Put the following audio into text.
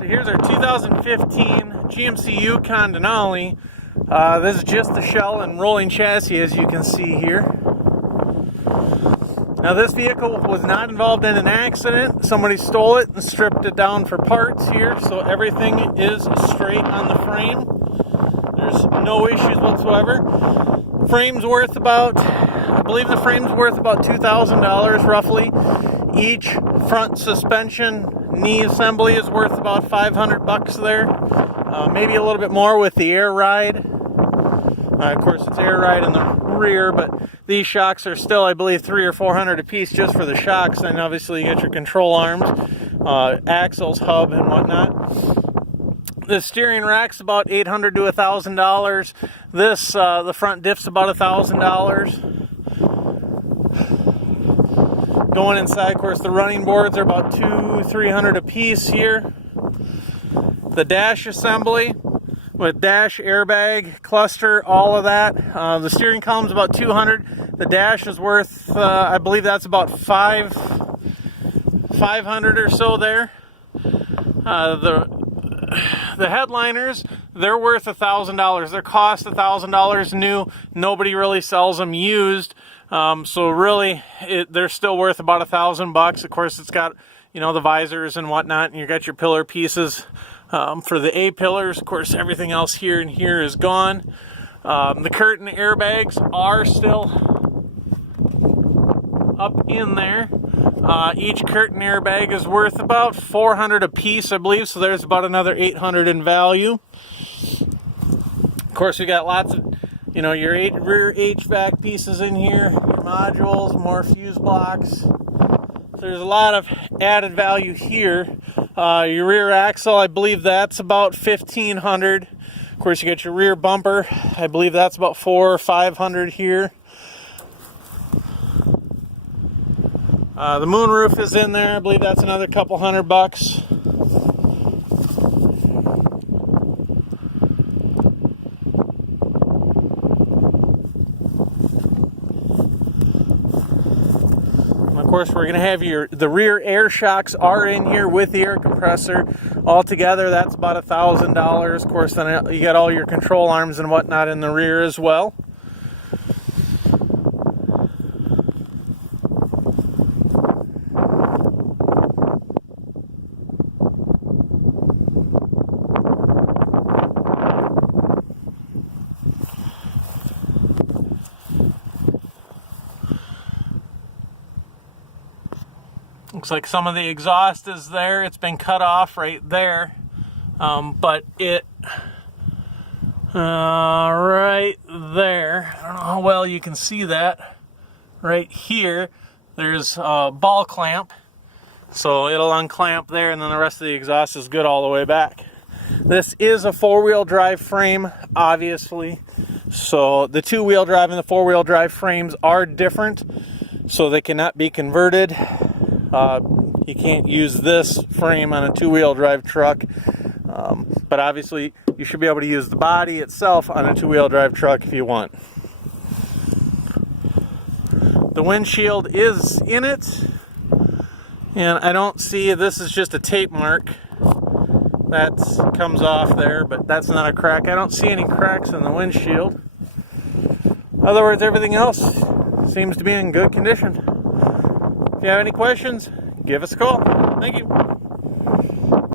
So here's our 2015 GMC Yukon Denali. This is just the shell and rolling chassis, as you can see here. Now this vehicle was not involved in an accident. Somebody stole it and stripped it down for parts here, so everything is straight on the frame. There's no issues whatsoever. Frame's worth about, I believe the frame's worth about $2,000 roughly. Each front suspension knee assembly is worth about $500 there. Maybe a little bit more with the air ride. Of course, it's air ride in the rear, but these shocks are still, I believe, $300 or $400 a piece just for the shocks. And obviously, you get your control arms, axles, hub, and whatnot. The steering rack's about $800 to $1,000. This, the front diff's about $1,000. Going inside, of course, the running boards are about $200-300 a piece here. The dash assembly with dash, airbag, cluster, all of that. The steering column's about $200. The dash is worth, I believe that's about $500 or so there. The headliners, they're worth $1,000. They're cost $1,000 new. Nobody really sells them used. So really, they're still worth about $1,000. Of course, it's got, you know, the visors and whatnot, and you got your pillar pieces for the A pillars. Of course, everything else here and here is gone. The curtain airbags are still up in there. Each curtain airbag is worth about $400 a piece, I believe, so there's about another $800 in value. Of course, we got lots of, you know, your rear HVAC pieces in here, your modules, more fuse blocks. There's a lot of added value here. Your rear axle, I believe that's about $1,500. Of course, you got your rear bumper. I believe that's about $400 or $500 here. The moonroof is in there. I believe that's another couple $100. Of course, we're going to have the rear air shocks are in here with the air compressor. Altogether, that's about $1,000. Of course, then you got all your control arms and whatnot in the rear as well. Looks like some of the exhaust is there. It's been cut off right there. But it, right there, I don't know how well you can see that. Right here, there's a ball clamp. So it'll unclamp there, and then the rest of the exhaust is good all the way back. This is a four-wheel drive frame, obviously. So the two-wheel drive and the four-wheel drive frames are different. So they cannot be converted. You can't use this frame on a two-wheel drive truck, but obviously you should be able to use the body itself on a two-wheel drive truck if you want. The windshield is in it, and I don't see, this is just a tape mark that comes off there, but that's not a crack. I don't see any cracks in the windshield. In other words, everything else seems to be in good condition. If you have any questions, give us a call. Thank you.